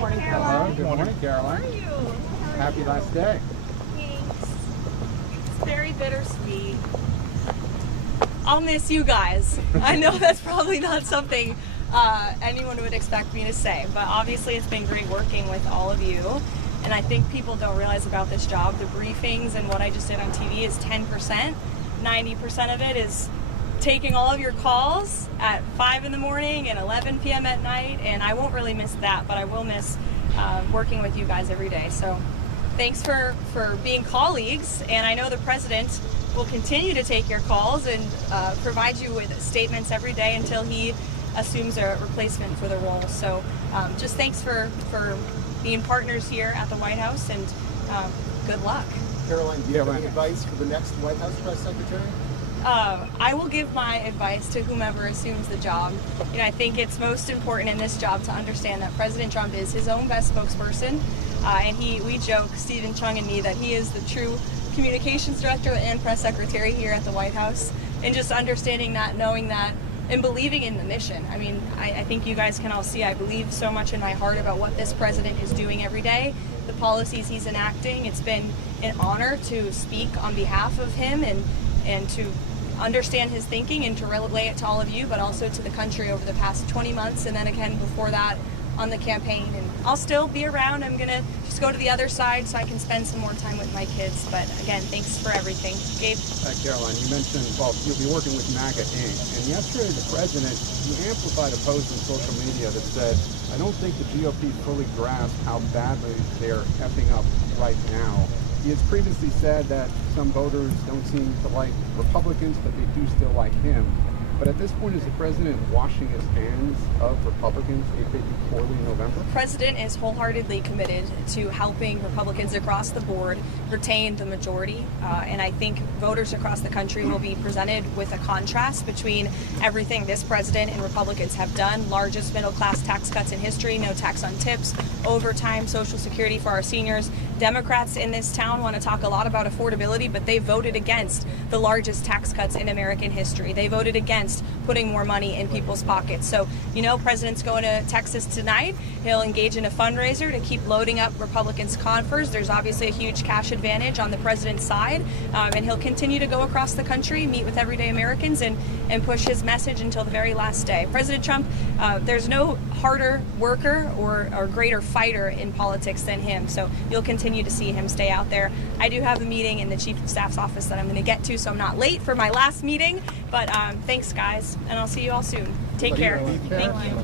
morning, Caroline. Good morning, Caroline. How are you? Happy last day. Thanks. It's very bittersweet. I'll miss you guys. I know that's probably not something anyone would expect me to say, but obviously it's been great working with all of you. And I think people don't realize about this job, the briefings and what I just did on TV is 10%. 90% of it is taking all of your calls at 5 in the morning and 11 p.m. at night, and I won't really miss that, but I will miss working with you guys every day. So thanks for being colleagues, and I know the president will continue to take your calls and provide you with statements every day until he assumes a replacement for the role. So just thanks for being partners here at the White House, and good luck. Caroline, do you have any advice for the next White House press secretary? I will give my advice to whomever assumes the job. You know, I think it's most important in this job to understand that President Trump is his own best spokesperson, and we joke, Stephen Chung and me, that he is the true communications director and press secretary here at the White House. And just understanding that, knowing that, and believing in the mission. I mean, I think you guys can all see I believe so much in my heart about what this president is doing every day, the policies he's enacting. It's been an honor to speak on behalf of him and to understand his thinking and to relay it to all of you, but also to the country over the past 20 months, and then again before that on the campaign. And I'll still be around. I'm gonna just go to the other side so I can spend some more time with my kids. But again, thanks for everything. Gabe? Caroline, you mentioned, well, you'll be working with MAGA Inc. And yesterday the president, he amplified a post on social media that said, I don't think the GOP fully grasped how badly they're effing up right now. He has previously said that some voters don't seem to like Republicans, but they do still like him. But at this point, is the president washing his hands of Republicans if they do poorly in November? The president is wholeheartedly committed to helping Republicans across the board retain the majority. And I think voters across the country will be presented with a contrast between everything this president and Republicans have done. Largest middle-class tax cuts in history, no tax on tips, overtime, Social Security for our seniors. Democrats in this town want to talk a lot about affordability, but they voted against the largest tax cuts in American history. They voted against putting more money in people's pockets. So, you know, President's going to Texas tonight. He'll engage in a fundraiser to keep loading up Republicans' coffers. There's obviously a huge cash advantage on the president's side, and he'll continue to go across the country, meet with everyday Americans, and push his message until the very last day. President Trump, there's no harder worker or greater fighter in politics than him, so you'll continue to see him stay out there. I do have a meeting in the Chief of Staff's office that I'm going to get to, so I'm not late for my last meeting, but thanks, guys, and I'll see you all soon. Take care. Thank you.